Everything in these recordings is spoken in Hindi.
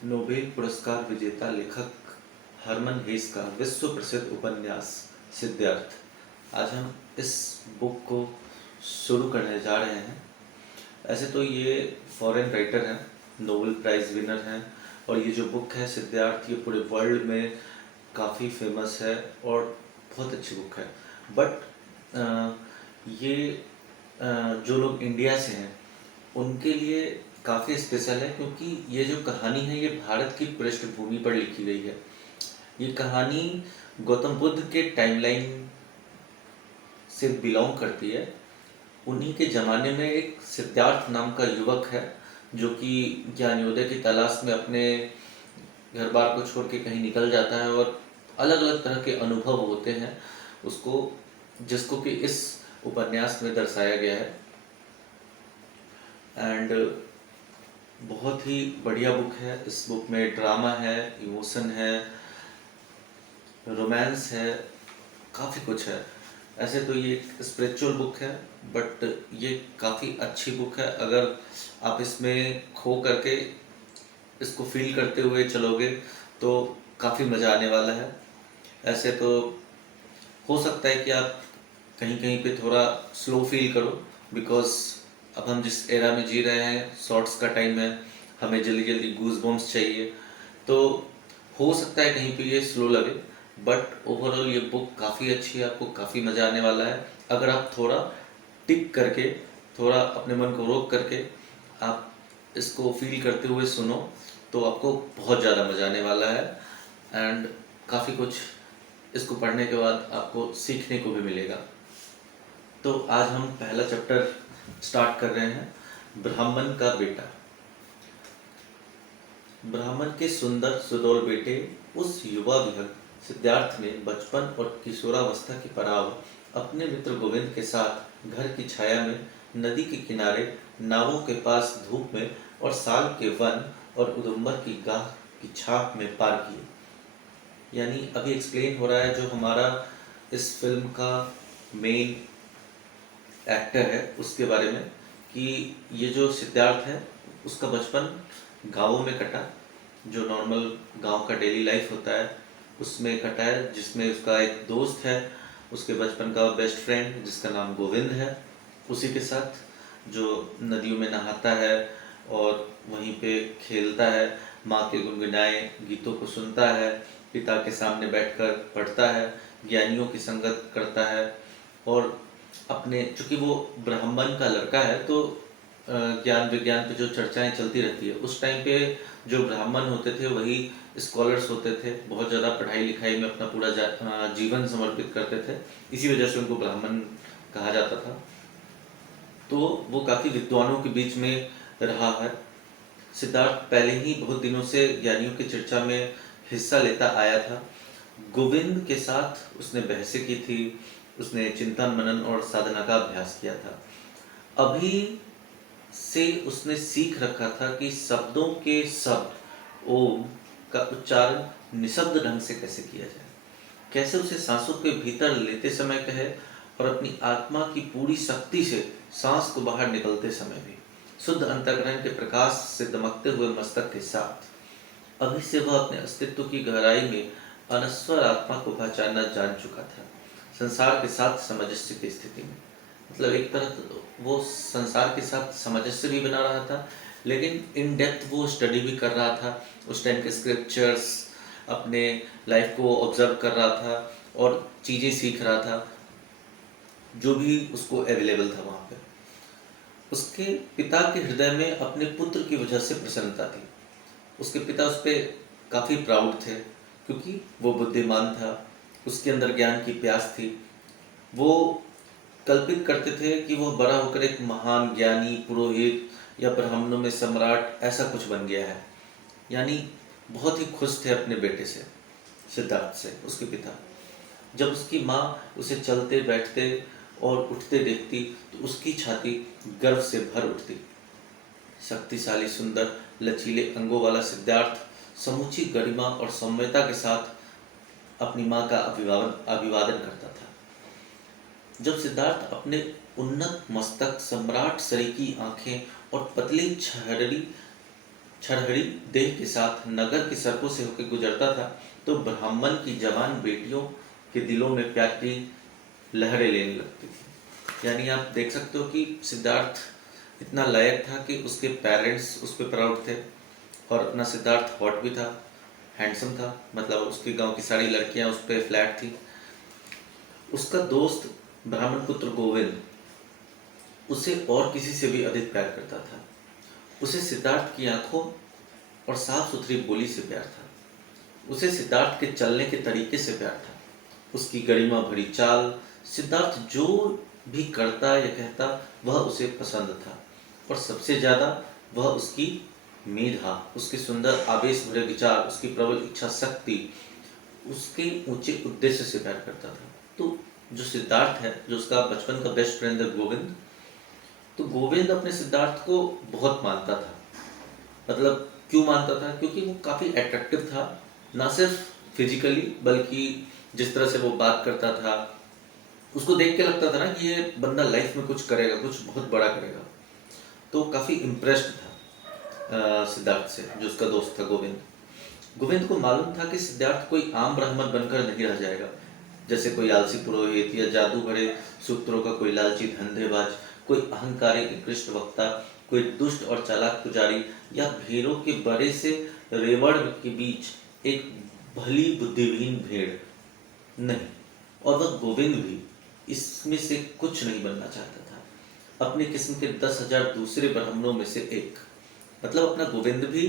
नोबेल पुरस्कार विजेता लेखक हरमन हेस का विश्व प्रसिद्ध उपन्यास सिद्धार्थ। आज हम इस बुक को शुरू करने जा रहे हैं। ऐसे तो ये फॉरेन राइटर हैं, नोबेल प्राइज़ विनर हैं, और ये जो बुक है सिद्धार्थ, ये पूरे वर्ल्ड में काफ़ी फेमस है और बहुत अच्छी बुक है। बट ये जो लोग इंडिया से हैं उनके लिए काफ़ी स्पेशल है, क्योंकि ये जो कहानी है ये भारत की पृष्ठभूमि पर लिखी गई है। ये कहानी गौतम बुद्ध के टाइमलाइन से बिलोंग करती है। उन्हीं के ज़माने में एक सिद्धार्थ नाम का युवक है जो कि ज्ञानोदय की तलाश में अपने घर बार को छोड़ के कहीं निकल जाता है और अलग अलग तरह के अनुभव होते हैं उसको, जिसको कि इस उपन्यास में दर्शाया गया है। एंड बहुत ही बढ़िया बुक है। इस बुक में ड्रामा है, इमोशन है, रोमांस है, काफ़ी कुछ है। ऐसे तो ये एक स्पिरिचुअल बुक है, बट ये काफ़ी अच्छी बुक है। अगर आप इसमें खो करके इसको फील करते हुए चलोगे तो काफ़ी मज़ा आने वाला है। ऐसे तो हो सकता है कि आप कहीं कहीं पे थोड़ा स्लो फील करो, बिकॉज अब हम जिस एरा में जी रहे हैं, शॉर्ट्स का टाइम है, हमें जल्दी जल्दी गूज बम्स चाहिए, तो हो सकता है कहीं पे ये स्लो लगे। बट ओवरऑल ये बुक काफ़ी अच्छी है, आपको काफ़ी मज़ा आने वाला है। अगर आप थोड़ा टिक करके, थोड़ा अपने मन को रोक करके आप इसको फील करते हुए सुनो तो आपको बहुत ज़्यादा मज़ा आने वाला है। एंड काफ़ी कुछ इसको पढ़ने के बाद आपको सीखने को भी मिलेगा। तो आज हम पहला चैप्टर स्टार्ट कर रहे हैं, ब्राह्मण का बेटा। ब्राह्मण के सुंदर सुडौल बेटे उस युवा विहग सिद्धार्थ ने बचपन और किशोरावस्था की पड़ाव अपने मित्र गोविंद के साथ घर की छाया में, नदी के किनारे, नावों के पास धूप में और साल के वन और उदुम्बर की गाह की छाप में पार किए। यानी अभी एक्सप्लेन हो रहा है जो हमारा इस फिल्म का मेन एक्टर है उसके बारे में, कि ये जो सिद्धार्थ है उसका बचपन गाँवों में कटा, जो नॉर्मल गांव का डेली लाइफ होता है उसमें कटा है, जिसमें उसका एक दोस्त है, उसके बचपन का बेस्ट फ्रेंड जिसका नाम गोविंद है, उसी के साथ जो नदियों में नहाता है और वहीं पे खेलता है, माँ के गुनगुनाए गीतों को सुनता है, पिता के सामने बैठकर पढ़ता है, ज्ञानियों की संगत करता है। और अपने, चूंकि वो ब्राह्मण का लड़का है तो ज्ञान विज्ञान पे जो चर्चाएं चलती रहती है, उस टाइम पे जो ब्राह्मण होते थे वही स्कॉलर्स होते थे, बहुत ज़्यादा पढ़ाई लिखाई में अपना पूरा जीवन समर्पित करते थे, इसी वजह से उनको ब्राह्मण कहा जाता था। तो वो काफ़ी विद्वानों के बीच में रहा है। सिद्धार्थ पहले ही बहुत दिनों से ज्ञानियों की चर्चा में हिस्सा लेता आया था। गोविंद के साथ उसने बहसें की थी, उसने चिंतन मनन और साधना का अभ्यास किया था। अभी से उसने सीख रखा था कि शब्दों के शब्द ओम का उच्चारण निशब्द ढंग से कैसे किया जाए, कैसे उसे सांसों के भीतर लेते समय कहे और अपनी आत्मा की पूरी शक्ति से सांस को बाहर निकलते समय भी शुद्ध अंतर्ग्रहण के प्रकाश से दमकते हुए मस्तक के साथ। अभी से वह अपने अस्तित्व की गहराई में अनश्वर आत्मा को पहचानना जान चुका था, संसार के साथ सामंजस्य की स्थिति में। मतलब एक तरह तो वो संसार के साथ सामंजस्य भी बना रहा था, लेकिन इन डेप्थ वो स्टडी भी कर रहा था, उस टाइम के स्क्रिप्चर्स, अपने लाइफ को ऑब्जर्व कर रहा था और चीज़ें सीख रहा था जो भी उसको अवेलेबल था वहाँ पे। उसके पिता के हृदय में अपने पुत्र की वजह से प्रसन्नता थी। उसके पिता उस पर काफ़ी प्राउड थे, क्योंकि वो बुद्धिमान था, उसके अंदर ज्ञान की प्यास थी। वो कल्पित करते थे कि वह बड़ा होकर एक महान ज्ञानी, पुरोहित या ब्राह्मणों में सम्राट ऐसा कुछ बन गया है। यानी बहुत ही खुश थे अपने बेटे से, सिद्धार्थ से, उसके पिता। जब उसकी माँ उसे चलते बैठते और उठते देखती तो उसकी छाती गर्व से भर उठती। शक्तिशाली, सुंदर, लचीले अंगों वाला सिद्धार्थ समूची गरिमा और सौम्यता के साथ अपनी माँ का अभिवादन करता था। जब सिद्धार्थ अपने उन्नत मस्तक, सम्राट सरीकी आंखें और पतली छहरी छरहरी देह के साथ नगर की सड़कों से होकर गुजरता था तो ब्राह्मण की जवान बेटियों के दिलों में प्यार की लहरें लेने लगती थी। यानी आप देख सकते हो कि सिद्धार्थ इतना लायक था कि उसके पेरेंट्स उस पर प्राउड थे, और अपना सिद्धार्थ हॉट भी था, हैंडसम था, मतलब उसके गांव की सारी लड़कियां उस पर फ्लैट थी। उसका दोस्त ब्राह्मण पुत्र गोविंद उसे और किसी से भी अधिक प्यार करता था। उसे सिद्धार्थ की आंखों और साफ सुथरी बोली से प्यार था। उसे सिद्धार्थ के चलने के तरीके से प्यार था, उसकी गरिमा भरी चाल। सिद्धार्थ जो भी करता या कहता वह उसे पसंद था, और सबसे ज्यादा वह उसकी मेधा, उसके सुंदर आवेश भरे विचार, उसकी प्रबल इच्छा शक्ति, उसके ऊंचे उद्देश्य से प्यार करता था। तो जो सिद्धार्थ है, जो उसका बचपन का बेस्ट फ्रेंड है गोविंद, तो गोविंद अपने सिद्धार्थ को बहुत मानता था। मतलब क्यों मानता था? क्योंकि वो काफ़ी अट्रैक्टिव था, ना सिर्फ फिजिकली बल्कि जिस तरह से वो बात करता था, उसको देख के लगता था ना कि ये बंदा लाइफ में कुछ करेगा, कुछ बहुत बड़ा करेगा। तो काफ़ी इम्प्रेस्ड था सिद्धार्थ से, जो उसका दोस्त था गोविंद। गोविंद को मालूम था कि सिद्धार्थ कोई आम ब्राह्मण बनकर नहीं रह जाएगा, जैसे कोई आलसी पुरोहित या जादू भरे सूत्रों का कोई लालची धंधेबाज, कोई अहंकारी निकृष्ट वक्ता, कोई दुष्ट और चालाक पुजारी, या भीड़ों के बड़े से रेवड़ के बीच एक भली बुद्धिहीन भेड़ नहीं। और वह गोविंद भी इसमें से कुछ नहीं बनना चाहता था, अपनी किस्म के 10,000 दूसरे ब्राह्मणों में से एक। मतलब अपना गोविंद भी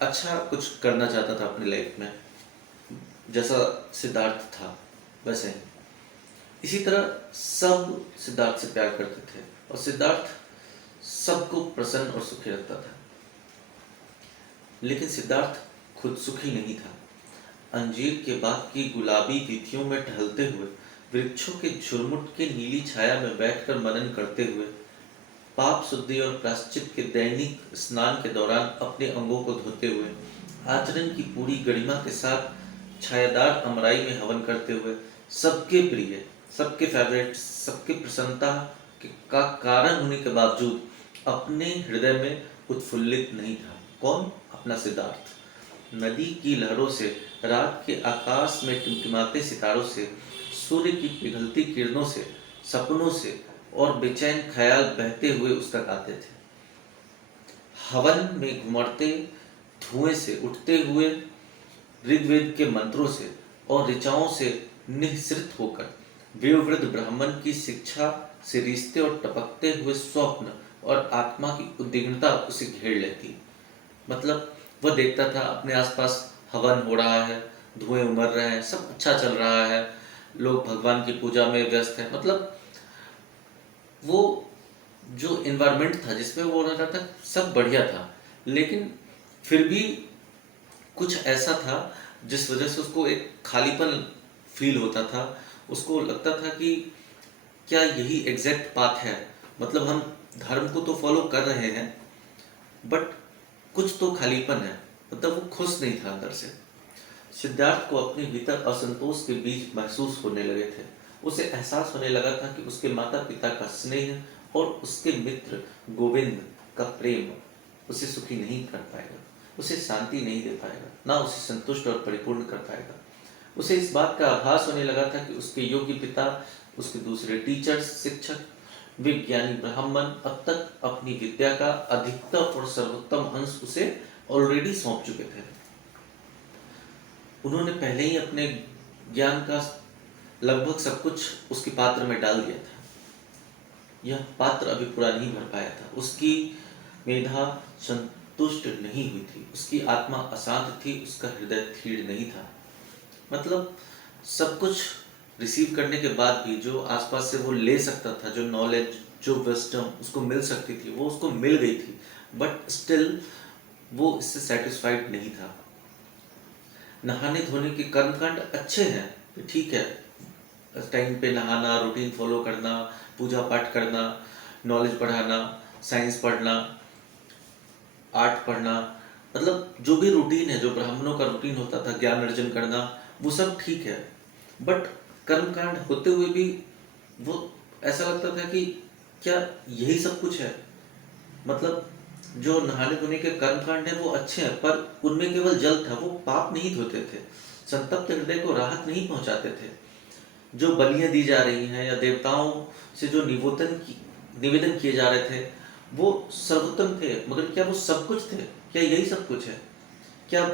अच्छा कुछ करना चाहता था अपनी लाइफ में, जैसा सिद्धार्थ था वैसे ही। इसी तरह सब सिद्धार्थ से प्यार करते थे, और सिद्धार्थ सबको प्रसन्न और सुखी रखता था। लेकिन सिद्धार्थ खुद सुखी नहीं था। अंजीर के बाग की गुलाबी तिथियों में टहलते हुए, वृक्षों के झुरमुट के नीली छाया में बैठकर मनन करते हुए, पाप शुद्धि और प्रायश्चित के दैनिक स्नान के दौरान अपने अंगों को धोते हुए, आचरण की पूरी गरिमा के साथ छायादार अमराई में हवन करते हुए, सबके प्रिय, सबके फेवरेट, सबके प्रसन्नता का कारण होने के बावजूद अपने हृदय में उत्फुल्लित नहीं था। कौन? अपना सिद्धार्थ। नदी की लहरों से, रात के आकाश में टिमटिमाते सितारों से, सूर्य की पिघलती किरणों से, सपनों से और बेचैन ख्याल बहते हुए उस तक आते थे। हवन में घुमड़ते धुएं से, उठते हुए ऋग्वेद के मंत्रों से और ऋचाओं से निःसृत होकर वयोवृद्ध ब्राह्मण की शिक्षा से रिश्ते और टपकते हुए स्वप्न और आत्मा की उद्विग्नता उसे घेर लेती। मतलब वह देखता था अपने आसपास हवन हो रहा है, धुएं उमड़ रहे हैं, सब अच्छा चल रहा है, लोग भगवान की पूजा में व्यस्त हैं। मतलब वो जो इन्वायरमेंट था जिसमें वो रह रहा था, सब बढ़िया था, लेकिन फिर भी कुछ ऐसा था जिस वजह से उसको एक खालीपन फील होता था। उसको लगता था कि क्या यही एग्जैक्ट पाथ है? मतलब हम धर्म को तो फॉलो कर रहे हैं, बट कुछ तो खालीपन है। मतलब वो खुश नहीं था अंदर से। सिद्धार्थ को अपने भीतर असंतोष के बीज महसूस होने लगे थे। उसे एहसास होने लगा था कि उसके माता पिता का स्नेह और उसके मित्र गोविंद का प्रेम उसे सुखी नहीं कर पाएगा, उसे शांति नहीं दे पाएगा, ना उसे संतुष्ट और परिपूर्ण कर पाएगा। उसे इस बात का आभास होने लगा था कि उसके योग्य पिता, उसके दूसरे टीचर्स, शिक्षक, विज्ञानी ब्राह्मण अब तक अपनी विद्या का अधिकतम और सर्वोत्तम अंश उसे ऑलरेडी सौंप चुके थे। उन्होंने पहले ही अपने ज्ञान का लगभग सब कुछ उसके पात्र में डाल दिया था। यह पात्र अभी पूरा नहीं भर पाया था। उसकी मेधा संतुष्ट नहीं हुई थी, उसकी आत्मा अशांत थी, उसका हृदय स्थिर नहीं था। मतलब सब कुछ रिसीव करने के बाद भी जो आसपास से वो ले सकता था, जो नॉलेज, जो विजडम उसको मिल सकती थी, वो उसको मिल गई थी, बट स्टिल वो इससे सेटिस्फाइड नहीं था। नहाने धोने के कर्मकांड अच्छे हैं, ठीक है, टाइम पे नहाना, रूटीन फॉलो करना, पूजा पाठ करना, नॉलेज बढ़ाना, साइंस पढ़ना, आर्ट पढ़ना, मतलब जो भी रूटीन है, जो ब्राह्मणों का रूटीन होता था, ज्ञान अर्जन करना, वो सब ठीक है। बट कर्मकांड होते हुए भी वो ऐसा लगता था कि क्या यही सब कुछ है? मतलब जो नहाने धोने के कर्मकांड है वो अच्छे हैं, पर उनमें केवल जल था, वो पाप नहीं धोते थे, संतप्त हृदय को राहत नहीं पहुंचाते थे। जो बलियां दी जा रही हैं या देवताओं से जो निवेदन किए जा रहे थे वो सर्वोत्तम थे, मगर क्या वो सब कुछ थे? क्या यही सब कुछ है? क्या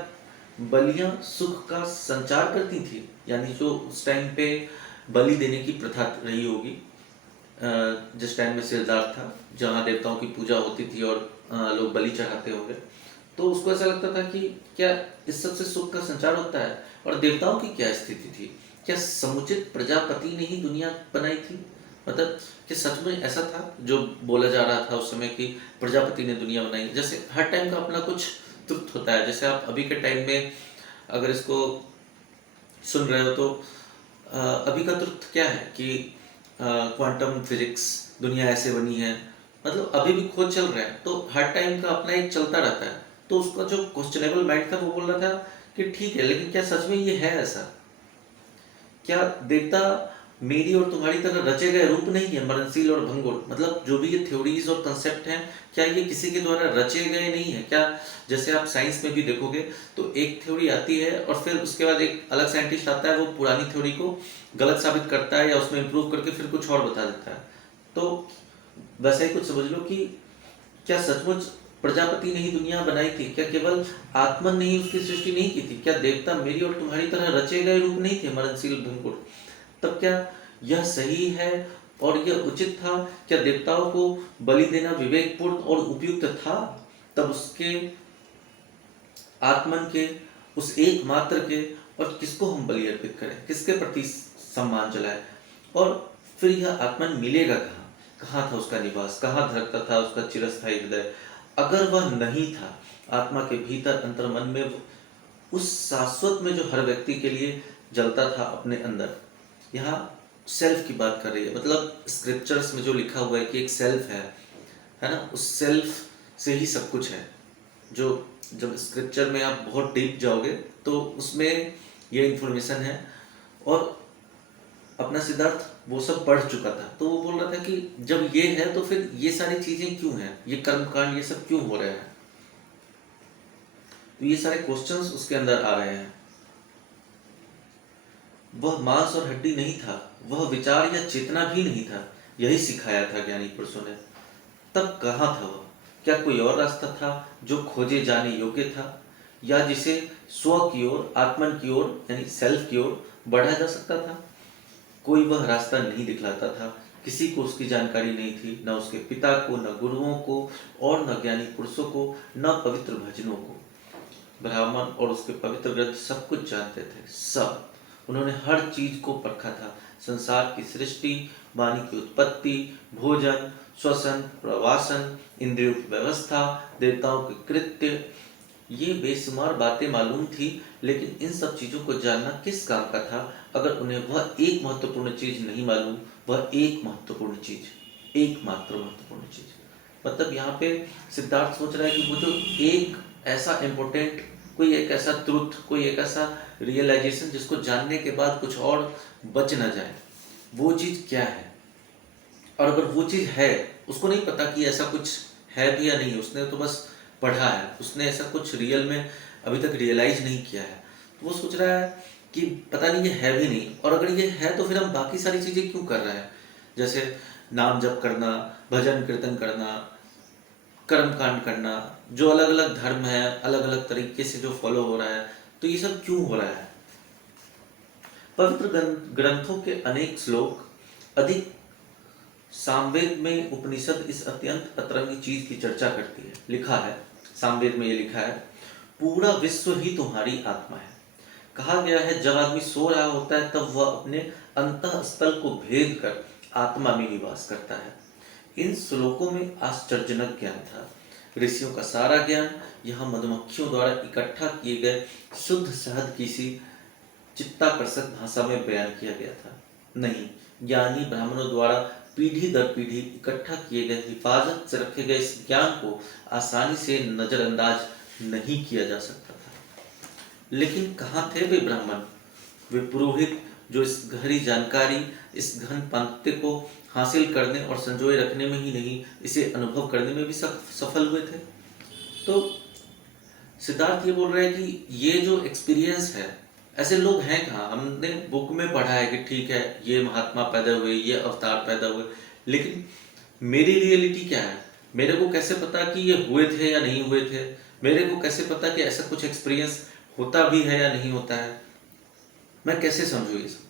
बलियां सुख का संचार करती थी? यानी जो उस टाइम पे बलि देने की प्रथा रही होगी, जिस टाइम में सिरदार था, जहाँ देवताओं की पूजा होती थी और लोग बलि चढ़ाते होंगे, तो उसको ऐसा लगता था कि क्या इस सब से सुख का संचार होता है? और देवताओं की क्या स्थिति थी? क्या समुचित प्रजापति ने ही दुनिया बनाई थी? मतलब कि सच में ऐसा था जो बोला जा रहा था उस समय कि प्रजापति ने दुनिया बनाई? जैसे हर टाइम का अपना कुछ ट्रुथ होता है। जैसे आप अभी के टाइम में अगर इसको सुन रहे हो तो अभी का ट्रुथ क्या है कि क्वांटम फिजिक्स, दुनिया ऐसे बनी है, मतलब अभी भी खोज चल रहा है, तो हर टाइम का अपना एक चलता रहता है। तो उसका जो क्वेश्चनेबल माइंड था वो बोल रहा था कि ठीक है, लेकिन क्या सच में ये है ऐसा? क्या देवता मेरी और तुम्हारी तरह रचे गए रूप नहीं है, मरणशील और भंगुर? मतलब जो भी ये थ्योरीज और कंसेप्ट हैं, क्या ये किसी के द्वारा रचे गए नहीं है क्या? जैसे आप साइंस में भी देखोगे तो एक थ्योरी आती है और फिर उसके बाद एक अलग साइंटिस्ट आता है, वो पुरानी थ्योरी को गलत साबित करता है या उसमें इम्प्रूव करके फिर कुछ और बता देता है। तो वैसा ही कुछ समझ लो कि क्या सचमुच प्रजापति ने ही दुनिया बनाई थी? क्या केवल आत्मन ने ही उसकी सृष्टि नहीं की थी? क्या देवता मेरी और तुम्हारी तरह रचे गए रूप नहीं थे, मरणशील भंगुर? तब क्या यह सही है और यह उचित था? क्या देवताओं को बलि देना विवेकपूर्ण और उपयुक्त था? तब उसके आत्मन के, उस एकमात्र के, और किसको हम बलि अर्पित करें, किसके प्रति सम्मान जलाएं? और फिर यह आत्मन मिलेगा कहाँ? कहाँ था उसका निवास? कहाँ धड़कता था उसका चिरस्थायी हृदय? अगर वह नहीं था आत्मा के भीतर अंतर्मन में, उस शाश्वत में जो हर व्यक्ति के लिए जलता था अपने अंदर। यहाँ सेल्फ की बात कर रही है, मतलब स्क्रिप्चर्स में जो लिखा हुआ है कि एक सेल्फ है ना, उस सेल्फ से ही सब कुछ है। जो जब स्क्रिप्चर में आप बहुत डीप जाओगे तो उसमें ये इंफॉर्मेशन है। और अपना सिद्धार्थ वो सब पढ़ चुका था, तो वो बोल रहा था कि जब ये है तो फिर ये सारी चीजें क्यों हैं, ये कर्मकांड, ये सब क्यों हो रहे हैं? तो ये सारे क्वेश्चंस उसके अंदर आ रहे हैं। वह मांस और हड्डी नहीं था, वह विचार या चेतना भी नहीं था, यही सिखाया था ज्ञानी पुरुषों ने। तब कहाँ था वह? क्या कोई और रास्ता था जो खोजे जाने योग्य था, या जिसे स्व की ओर, आत्मन की ओर, यानी सेल्फ की ओर बढ़ा जा सकता था? कोई वह रास्ता नहीं दिखलाता था, किसी को उसकी जानकारी नहीं थी, न उसके पिता को, न गुरुओं को, और न ज्ञानी पुरुषों को, न पवित्र भजनों को। ब्राह्मण और उसके पवित्र ग्रंथ सब कुछ जानते थे, सब। उन्होंने हर चीज को परखा था, संसार की सृष्टि, वाणी की उत्पत्ति, भोजन, श्वसन, प्रवासन, इंद्रियों की व्यवस्था, देवताओं के कृत्य। ये बेशुमार बातें मालूम थी, लेकिन इन सब चीजों को जानना किस काम का था अगर उन्हें वह एक महत्वपूर्ण चीज नहीं मालूम? वह एक महत्वपूर्ण चीज, एकमात्र महत्वपूर्ण चीज। मतलब यहाँ पे सिद्धार्थ सोच रहा है कि वो जो एक ऐसा इम्पोर्टेंट, कोई एक ऐसा ट्रुथ, कोई एक ऐसा रियलाइजेशन जिसको जानने के बाद कुछ और बच ना जाए, वो चीज क्या है? और अगर वो चीज है, उसको नहीं पता कि ऐसा कुछ है भी या नहीं, उसने तो बस पढ़ा है, उसने ऐसा कुछ रियल में अभी तक रियलाइज नहीं किया है, तो वो सोच रहा है कि पता नहीं ये है भी नहीं, और अगर ये है तो फिर हम बाकी सारी चीजें क्यों कर रहे हैं? जैसे नाम जप करना, भजन कीर्तन करना, कर्म कांड करना, जो अलग अलग धर्म है, अलग अलग तरीके से जो फॉलो हो रहा है, तो ये सब क्यों हो रहा है? पवित्र ग्रंथों के अनेक श्लोक, अधिक सामवेद में उपनिषद इस अत्यंत अतरंगी चीज की चर्चा करती है। लिखा है सामवेद में, ये लिखा है, पूरा विश्व ही तुम्हारी आत्मा है। कहा गया है जब आदमी सो रहा होता है तब वह अपने अंतःस्थल को भेद कर आत्मा में निवास करता है। इन श्लोकों में आश्चर्यजनक ज्ञान था। ऋषियों का सारा ज्ञान यहाँ मधुमक्खियों द्वारा इकट्ठा किए गए शुद्ध शहद की सी चित्ताकर्षक भाषा में बयान किया गया था। नहीं, ज्ञानी ब्राह्मणों द्वारा पीढ़ी दर पीढ़ी इकट्ठा किए गए, हिफाजत से रखे गए इस ज्ञान को आसानी से नजरअंदाज नहीं किया जा सकता था। लेकिन कहाँ थे वे ब्राह्मण, वे पुरोहित जो इस गहरी जानकारी, इस घन पांडित्य को हासिल करने और संजोए रखने में ही नहीं, इसे अनुभव करने में भी सफल हुए थे। तो सिद्धार्थ ये बोल रहे हैं कि ये जो एक्सपीरियंस है, ऐसे लोग हैं कहाँ। हमने बुक में पढ़ा है कि ठीक है ये महात्मा पैदा हुए, ये अवतार पैदा हुए, लेकिन मेरी रियलिटी क्या है? मेरे को कैसे पता कि ये हुए थे या नहीं हुए थे? मेरे को कैसे पता कि ऐसा कुछ एक्सपीरियंस होता भी है या नहीं होता है? मैं कैसे समझूँ ये सब?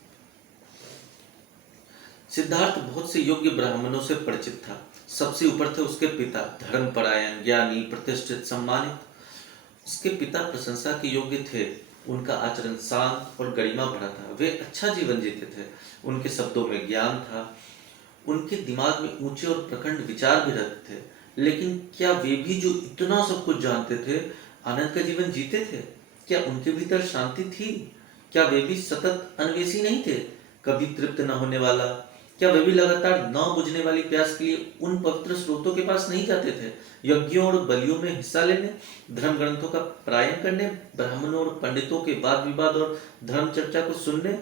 सिद्धार्थ बहुत से योग्य ब्राह्मणों से परिचित था। सबसे ऊपर थे उसके पिता, धर्मपरायण, ज्ञानी, प्रतिष्ठित, सम्मानित। उसके पिता प्रशंसा के योग्य थे। उनका आचरण शांत और गरिमा भरा था। वे अच्छा जीवन जीते थे। उनके शब्दों में ज्ञान था। उनके दिमाग में ऊंचे और प्रखंड विचार भी रहते थे। लेकिन क्या वे भी जो इतना सब कुछ जानते थे, आनंद का जीवन जीते थे? क्या उनके भीतर शांति थी? क्या वे भी सतत अन्वेषी नहीं थे, कभी तृप्त न होने वाला? क्या वे भी लगातार न बुझने वाली प्यास के लिए उन पवित्र स्रोतों के पास नहीं जाते थे, यज्ञों और बलियों में हिस्सा लेने, धर्म ग्रंथों का पारायण करने, ब्राह्मणों और पंडितों के वाद विवाद और धर्म चर्चा को सुनने?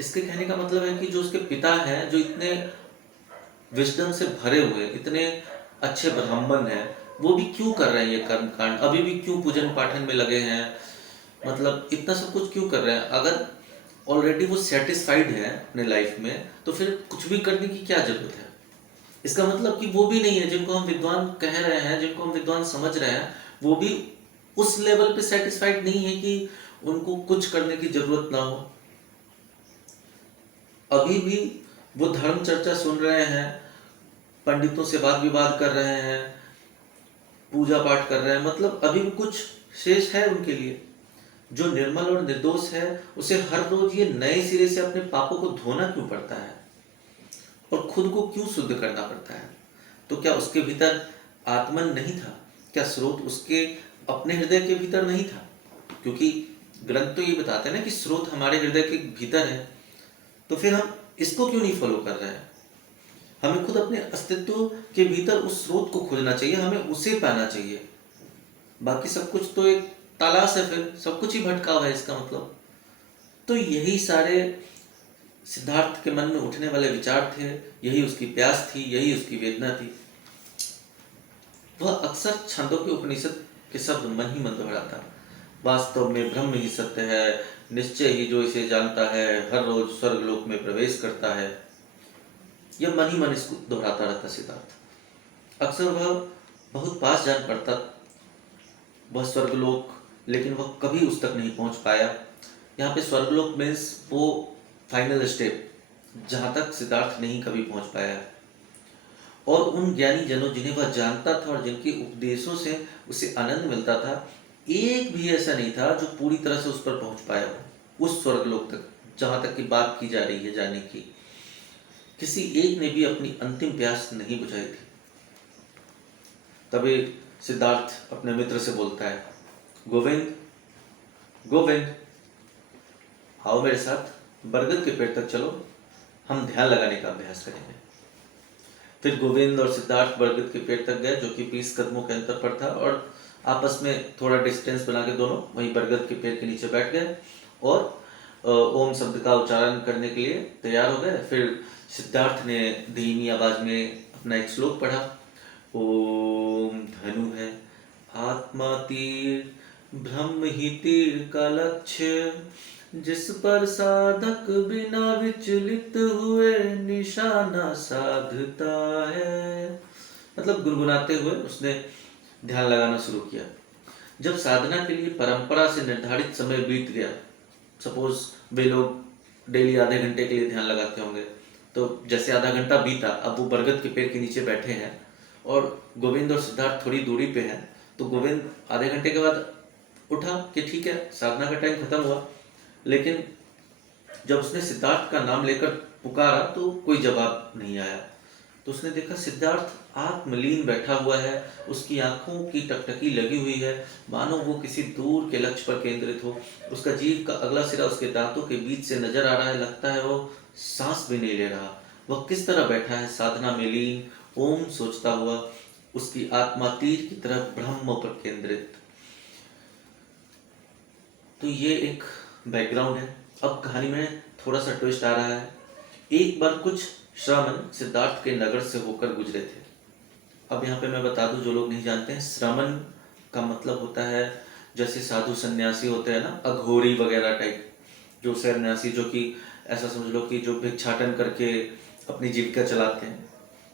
इसके कहने का मतलब है कि जो उसके पिता हैं, जो इतने विजडम से भरे हुए, इतने अच्छे ब्राह्मण हैं, वो भी क्यों कर रहे हैं ये कर्म कांड? अभी भी क्यों पूजन पाठन में लगे हैं? मतलब इतना सब कुछ क्यों कर रहे हैं? अगर ऑलरेडी वो सेटिस्फाइड है अपने लाइफ में, तो फिर कुछ भी करने की क्या जरूरत है? इसका मतलब कि वो भी नहीं है, जिनको हम विद्वान कह रहे हैं, जिनको हम विद्वान समझ रहे हैं, वो भी उस लेवल पे सेटिस्फाइड नहीं है कि उनको कुछ करने की जरूरत ना हो। अभी भी वो धर्म चर्चा सुन रहे हैं, पंडितों से वाद विवाद कर रहे हैं, पूजा पाठ कर रहे हैं। मतलब अभी भी कुछ शेष है उनके लिए। जो निर्मल और निर्दोष है, उसे हर रोज ये नए सिरे से अपने पापों को धोना क्यों पड़ता है और खुद को क्यों शुद्ध करना पड़ता है? तो क्या उसके भीतर आत्मन नहीं था? क्या स्रोत उसके अपने हृदय के भीतर नहीं था? क्योंकि ग्रंथ तो ये बताते हैं ना कि स्रोत हमारे हृदय के भीतर है। तो फिर हम इसको क्यों नहीं फॉलो कर रहे हैं? हमें खुद अपने अस्तित्व के भीतर उस स्रोत को खोजना चाहिए, हमें उसे पाना चाहिए। बाकी सब कुछ तो एक तलाश है, फिर सब कुछ ही भटकाव है इसका मतलब। तो यही सारे सिद्धार्थ के मन में उठने वाले विचार थे, यही उसकी प्यास थी, यही उसकी वेदना थी। वह अक्सर छंदों के उपनिषद के शब्द मन ही मन दोहराता। वास्तव में ब्रह्म ही सत्य है, निश्चय ही जो इसे जानता है हर रोज स्वर्गलोक में प्रवेश करता है। यह मन ही मन इसको दोहराता रहता सिद्धार्थ। अक्सर वह बहुत पास जान पड़ता वह स्वर्गलोक, लेकिन वह कभी उस तक नहीं पहुंच पाया। यहाँ पे स्वर्गलोक मीन्स वो फाइनल स्टेप, जहां तक सिद्धार्थ नहीं कभी पहुंच पाया। और उन ज्ञानी जनों जिन्हें वह जानता था और जिनके उपदेशों से उसे आनंद मिलता था, एक भी ऐसा नहीं था जो पूरी तरह से उस पर पहुंच पाया हो, उस स्वर्गलोक तक जहां तक की बात की जा रही है जाने की। किसी एक ने भी अपनी अंतिम प्यास नहीं बुझाई थी। तभी सिद्धार्थ अपने मित्र से बोलता है, गोविंद, गोविंद, आओ मेरे साथ, बरगद के पेड़ तक चलो, हम ध्यान लगाने का अभ्यास करेंगे। फिर गोविंद और सिद्धार्थ बरगद के पेड़ तक गए, जो कि 20 कदमों के अंतर पर था, और आपस में थोड़ा डिस्टेंस बना के दोनों वहीं बरगद के पेड़ के नीचे बैठ गए और ओम शब्द का उच्चारण करने के लिए तैयार हो गए। फिर सिद्धार्थ ने धीमी आवाज में अपना एक श्लोक पढ़ा। ओम धनु है आत्मा तीर, ब्रह्म ही तीर का लक्ष्य, जिस पर साधक बिना विचलित हुए निशाना साधता है। मतलब गुनगुनाते हुए उसने ध्यान लगाना शुरू किया। जब साधना के लिए परंपरा से निर्धारित समय बीत गया, सपोज वे लोग डेली आधे घंटे के लिए ध्यान लगाते होंगे, तो जैसे आधा घंटा बीता, अब वो बरगद के पेड़ के नीचे बैठे हैं और गोविंद और सिद्धार्थ थोड़ी दूरी पे हैं। तो गोविंद आधे घंटे के बाद उठा कि ठीक है साधना का टाइम खत्म हुआ, लेकिन जब उसने सिद्धार्थ का नाम लेकर पुकारा तो कोई जवाब नहीं आया। तो उसने देखा सिद्धार्थ आत्मलीन बैठा हुआ है, उसकी आंखों की टकटकी लगी हुई है, मानो वो किसी दूर के लक्ष्य पर केंद्रित हो। उसका जीभ का अगला सिरा उसके दांतों के बीच से नजर आ रहा है, लगता है वो सांस भी नहीं ले रहा। वह किस तरह बैठा है, साधना में लीन, ओम सोचता हुआ, उसकी आत्मा तीर की तरफ ब्रह्म पर केंद्रित। तो ये एक बैकग्राउंड है। अब कहानी में थोड़ा सा ट्विस्ट आ रहा है। एक बार कुछ श्रमण सिद्धार्थ के नगर से होकर गुजरे थे। अब यहाँ पे मैं बता दूं, जो लोग नहीं जानते हैं, श्रमण का मतलब होता है जैसे साधु सन्यासी होते हैं ना, अघोरी वगैरह टाइप, जो सन्यासी जो कि ऐसा समझ लो कि जो भिक्षाटन करके अपनी जीविका चलाते हैं,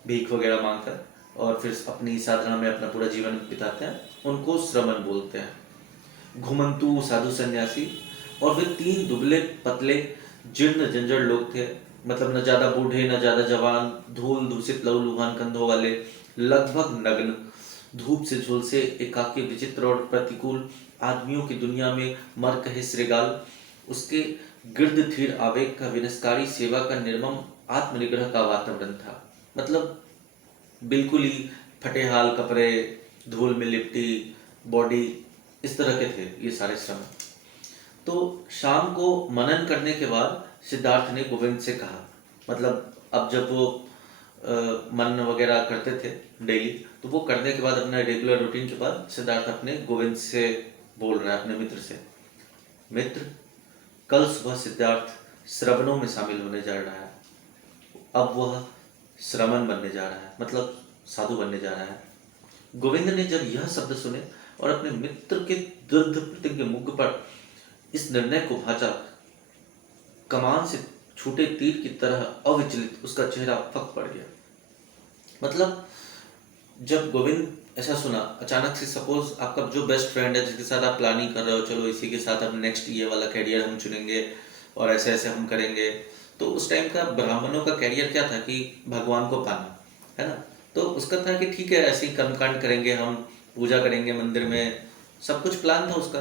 भीख वगैरह मांगकर, और फिर अपनी साधना में अपना पूरा जीवन बिताते हैं, उनको श्रमण बोलते हैं। घुमंतु साधु सन्यासी, और वे तीन दुबले पतले जीर्ण जंजर लोग थे, मतलब न ज्यादा बूढ़े न ज्यादा जवान, धूल दूषित लहूलुहान कंधों वाले, लगभग नग्न, धूप से झुलसे, एकाकी, विचित्र और प्रतिकूल आदमियों की दुनिया में मर कहे श्रीगाल। उसके गिर्द थीर आवेग का, विनाशकारी सेवा का, निर्मम आत्मनिग्रह का वातावरण था। मतलब बिल्कुल ही फटेहाल कपड़े, धूल में लिपटी बॉडी, इस तरह के थे ये सारे श्रम। तो शाम को मनन करने के बाद सिद्धार्थ ने गोविंद से कहा, मतलब अब जब वो मनन वगैरह करते थे डेली, तो वो करने के बाद अपना रेगुलर रूटीन के बाद सिद्धार्थ अपने गोविंद से बोल रहा है, अपने मित्र से, मित्र, कल सुबह सिद्धार्थ श्रवणों में शामिल होने जा रहा है। अब वह श्रमण बनने जा रहा है, मतलब साधु बनने जा रहा है। गोविंद ने जब यह शब्द सुने और अपने मित्र के दृढ़ प्रतिज्ञ मुख पर इस निर्णय को भांचा, कमान से छूटे तीर की तरह अविचलित उसका चेहरा फक पड़ गया। मतलब जब गोविंद ऐसा सुना, अचानक से, सपोज आपका जो बेस्ट फ्रेंड है जिसके साथ आप प्लानिंग कर रहे हो, चलो इसी के साथ अब नेक्स्ट ये वाला कैरियर हम चुनेंगे और ऐसे ऐसे हम करेंगे, तो उस टाइम का ब्राह्मणों का कैरियर क्या था कि भगवान को पाना, है ना। तो उसका था कि ठीक है, ऐसे ही कर्मकांड करेंगे, हम पूजा करेंगे मंदिर में, सब कुछ प्लान था उसका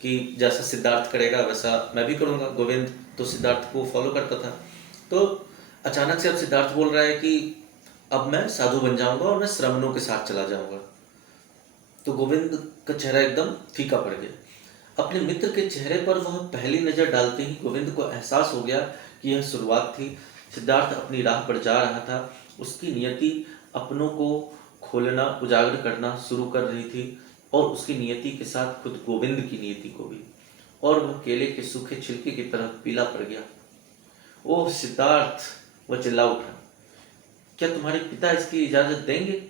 कि जैसा सिद्धार्थ करेगा वैसा मैं भी करूँगा। गोविंद तो सिद्धार्थ को फॉलो करता था। तो अचानक से अब सिद्धार्थ बोल रहा है कि अब मैं साधु बन जाऊंगा और मैं श्रमणों के साथ चला जाऊंगा। तो गोविंद का चेहरा एकदम फीका पड़ गया। अपने मित्र के चेहरे पर वह पहली नजर डालते ही गोविंद को एहसास हो गया कि यह शुरुआत थी। सिद्धार्थ अपनी राह पर जा रहा था। उसकी नियति अपनों को खोलना, उजागर करना शुरू कर रही थी, और उसकी नियति के साथ खुद गोविंद की नियति को भी, और वह केले के सूखे छिलके की तरह पीला पड़ गया। ओह सिद्धार्थ, वह चिल्ला उठा, क्या तुम्हारे पिता इसकी इजाजत देंगे?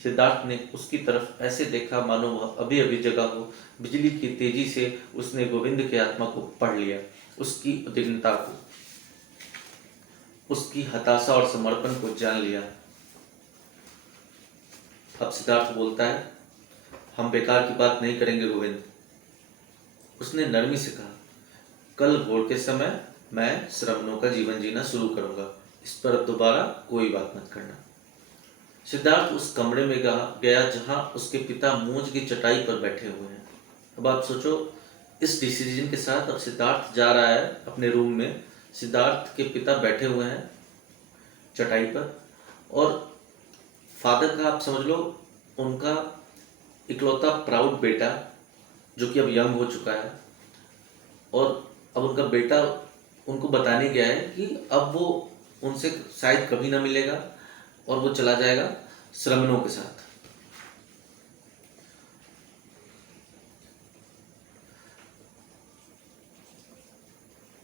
सिद्धार्थ ने उसकी तरफ ऐसे देखा मानो वह अभी अभी जगा हो। बिजली की तेजी से उसने गोविंद की आत्मा को पढ़ लिया, उसकी उद्विग्नता को, उसकी हताशा और समर्पण को जान लिया। अब सिद्धार्थ बोलता है, हम बेकार की बात नहीं करेंगे गोविंद। उसने नरमी से कहा, कल भोर के समय मैं श्रमणों का जीवन जीना शुरू करूंगा, इस पर अब दोबारा कोई बात मत करना। सिद्धार्थ उस कमरे में गया जहां उसके पिता मूंज की चटाई पर बैठे हुए हैं। अब आप सोचो, इस डिसीजन के साथ अब सिद्धार्थ जा रहा है अपने रूम में, सिद्धार्थ के पिता बैठे हुए हैं चटाई पर, और फादर का आप समझ लो, उनका इकलौता प्राउड बेटा जो कि अब यंग हो चुका है, और अब उनका बेटा उनको बताने गया है कि अब वो उनसे शायद कभी ना मिलेगा और वो चला जाएगा श्रमणों के साथ।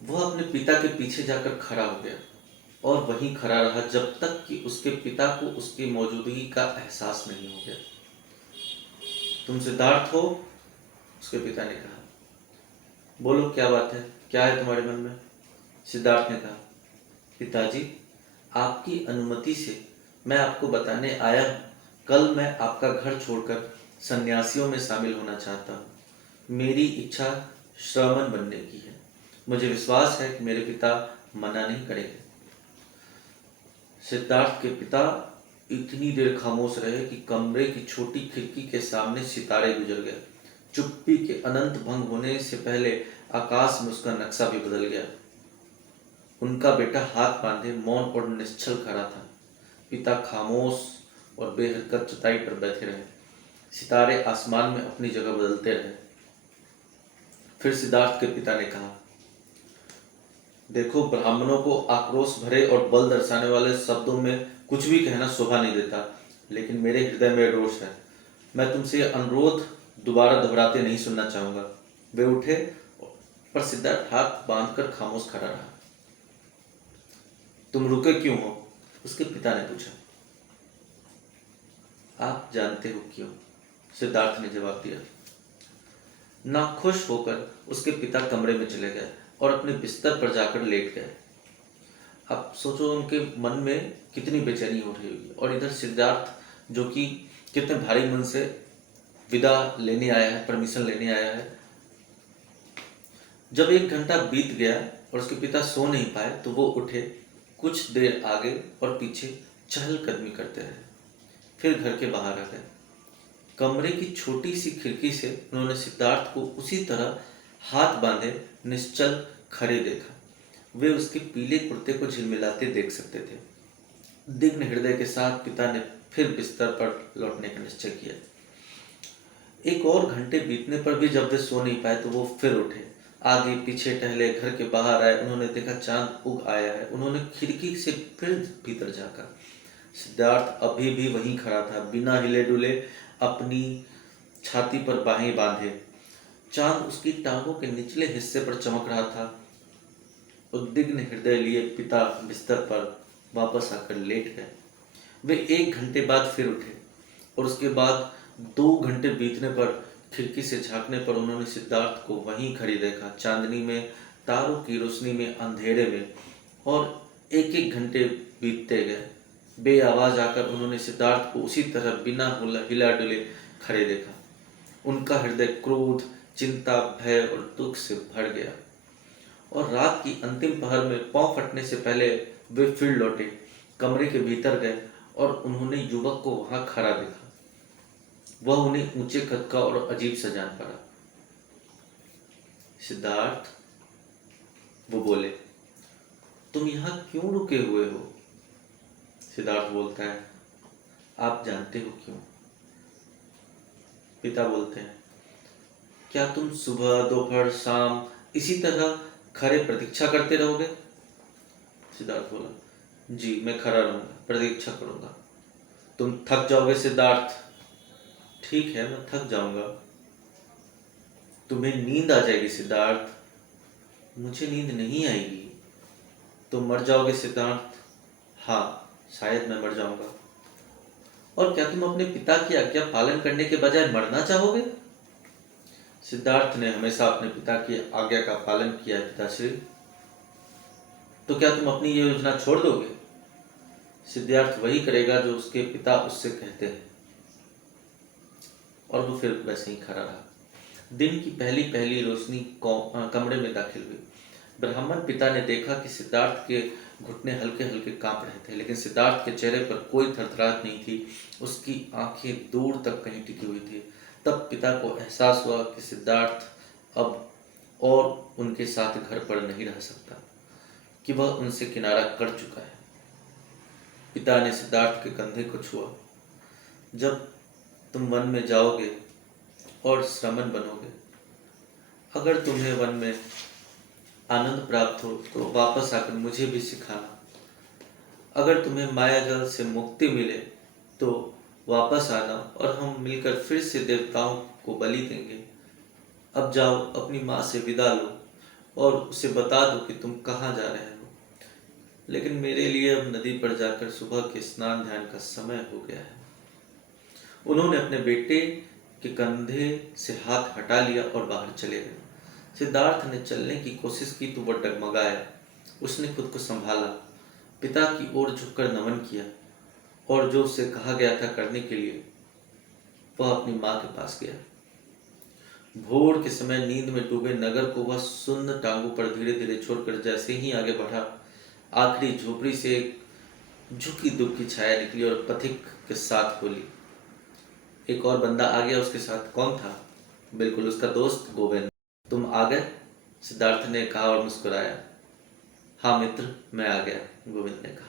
वह अपने पिता के पीछे जाकर खड़ा हो गया और वहीं खड़ा रहा जब तक कि उसके पिता को उसकी मौजूदगी का एहसास नहीं हो गया। तुम सिद्धार्थ हो? उसके पिता ने कहा। बोलो क्या बात है, क्या है तुम्हारे मन में? सिद्धार्थ ने कहा, पिताजी, आपकी अनुमति से मैं आपको बताने आया हूँ, कल मैं आपका घर छोड़कर सन्यासियों में शामिल होना चाहता हूँ। मेरी इच्छा श्रमण बनने की है। मुझे विश्वास है कि मेरे पिता मना नहीं करेंगे। सिद्धार्थ के पिता इतनी देर खामोश रहे कि कमरे की छोटी खिड़की के सामने सितारे गुजर गए। चुप्पी के अनंत भंग होने से पहले आकाश में उसका नक्शा भी बदल गया। उनका बेटा हाथ बांधे मौन और निश्चल खड़ा था। पिता खामोश और बेहरकत चटाई पर बैठे रहे। सितारे आसमान में अपनी जगह बदलते रहे। फिर सिद्धार्थ के पिता ने कहा, देखो, ब्राह्मणों को आक्रोश भरे और बल दर्शाने वाले शब्दों में कुछ भी कहना शोभा नहीं देता, लेकिन मेरे हृदय में रोष है। मैं तुमसे अनुरोध दोबारा दोहराते नहीं सुनना चाहूंगा। वे उठे, पर सिद्धार्थ हाथ बांधकर खामोश खड़ा रहा। तुम रुके क्यों हो? उसके पिता ने पूछा। आप जानते हो क्यों, सिद्धार्थ ने जवाब दिया। नाखुश होकर उसके पिता कमरे में चले गए और अपने बिस्तर पर जाकर लेट गए। अब सोचो उनके मन में कितनी बेचैनी हो रही होगी, और इधर सिद्धार्थ जो कि कितने भारी मन से विदा लेने आया है, परमिशन लेने आया है। जब 1 घंटा बीत गया और उसके पिता सो नहीं पाए तो वो उठे, कुछ देर आगे और पीछे चहलकदमी करते रहे, फिर घर के बाहर आ गए। कमरे की छोटी सी खिड़की से उन्होंने सिद्धार्थ को उसी तरह हाथ बांधे निश्चल खड़े देखा। वे उसके पीले कुर्ते को झिलमिलाते देख सकते थे। दिग्न हृदय के साथ पिता ने फिर बिस्तर पर लौटने का निश्चय किया। 1 और घंटे बीतने पर भी जब वे सो नहीं पाए तो वो फिर उठे, आगे पीछे टहले, घर के बाहर आए। उन्होंने देखा चांद उग आया है। उन्होंने खिड़की से फिर भीतर झांका। सिद्धार्थ अभी भी वहीं खड़ा था, बिना हिले डुले, अपनी छाती पर बाहें बांधे। चांद उसकी टांगों के निचले हिस्से पर चमक रहा था। उद्विग्न हृदय लिए पिता बिस्तर पर वापस आकर लेट गए। वे 1 घंटे बाद फिर उठे और उसके बाद 2 घंटे बीतने पर खिड़की से झांकने पर उन्होंने सिद्धार्थ को वहीं खड़ी देखा, चांदनी में, तारों की रोशनी में, अंधेरे में। और 1-1 घंटे बीतते गए। बेआवाज आकर उन्होंने सिद्धार्थ को उसी तरह बिना हिला डुले खड़े देखा। उनका हृदय क्रोध, चिंता, भय और दुख से भर गया। और रात की अंतिम पहर में पांव फटने से पहले वे फिर लौटे, कमरे के भीतर गए और उन्होंने युवक को वहां खड़ा देखा। वह उन्हें ऊंचे कद का और अजीब सा जान पड़ा। सिद्धार्थ, वो बोले, तुम यहां क्यों रुके हुए हो? सिद्धार्थ बोलता है, आप जानते हो क्यों? पिता बोलते हैं, क्या तुम सुबह, दोपहर, शाम इसी तरह खड़े प्रतीक्षा करते रहोगे? सिद्धार्थ बोला, जी मैं खड़ा रहूंगा, प्रतीक्षा करूंगा। तुम थक जाओगे सिद्धार्थ। ठीक है, मैं थक जाऊंगा। तुम्हें नींद आ जाएगी सिद्धार्थ। मुझे नींद नहीं आएगी। तुम मर जाओगे सिद्धार्थ। हाँ, शायद मैं मर जाऊंगा। और क्या तुम अपने पिता की आज्ञा पालन करने के बजाय मरना चाहोगे? सिद्धार्थ ने हमेशा अपने पिता की आज्ञा का पालन किया है पिताश्री। तो क्या तुम अपनी ये योजना छोड़ दोगे? सिद्धार्थ वही करेगा जो उसके पिता उससे कहते हैं। और वो फिर वैसे ही खड़ा रहा। दिन की पहली पहली रोशनी कमरे में दाखिल हुई। ब्राह्मण पिता ने देखा कि सिद्धार्थ के घुटने हल्के हल्के कांप रहे थे, लेकिन सिद्धार्थ के चेहरे पर कोई थरथराहट नहीं थी। उसकी आंखें दूर तक कहीं टिकी हुई थी। तब पिता को एहसास हुआ कि सिद्धार्थ अब और उनके साथ घर पर नहीं रह सकता, कि वह उनसे किनारा कर चुका है। पिता ने सिद्धार्थ के कंधे को छुआ। जब तुम वन में जाओगे और श्रमण बनोगे, अगर तुम्हें वन में आनंद प्राप्त हो तो वापस आकर मुझे भी सिखाना। अगर तुम्हें माया जाल से मुक्ति मिले तो वापस आना और हम मिलकर फिर से देवताओं को बलि देंगे। अब जाओ, अपनी माँ से विदा लो और उसे बता दो कि तुम कहाँ जा रहे हो। लेकिन मेरे लिए अब नदी पर जाकर सुबह के स्नान ध्यान का समय हो गया है। उन्होंने अपने बेटे के कंधे से हाथ हटा लिया और बाहर चले गए। सिद्धार्थ ने चलने की कोशिश की तो वह डगमगाया। उसने खुद को संभाला, पिता की ओर झुककर नमन किया और जो उसे कहा गया था करने के लिए, वह अपनी माँ के पास गया। भोर के समय नींद में डूबे नगर को वह सुन्न टांगों पर धीरे धीरे छोड़कर जैसे ही आगे बढ़ा, आखिरी झोपड़ी से एक झुकी दुख की छाया निकली और पथिक के साथ बोली। एक और बंदा आ गया उसके साथ। कौन था? बिल्कुल उसका दोस्त गोविंद। तुम आ गए? सिद्धार्थ ने कहा और मुस्कुराया। हाँ मित्र, मैं आ गया, गोविंद ने कहा।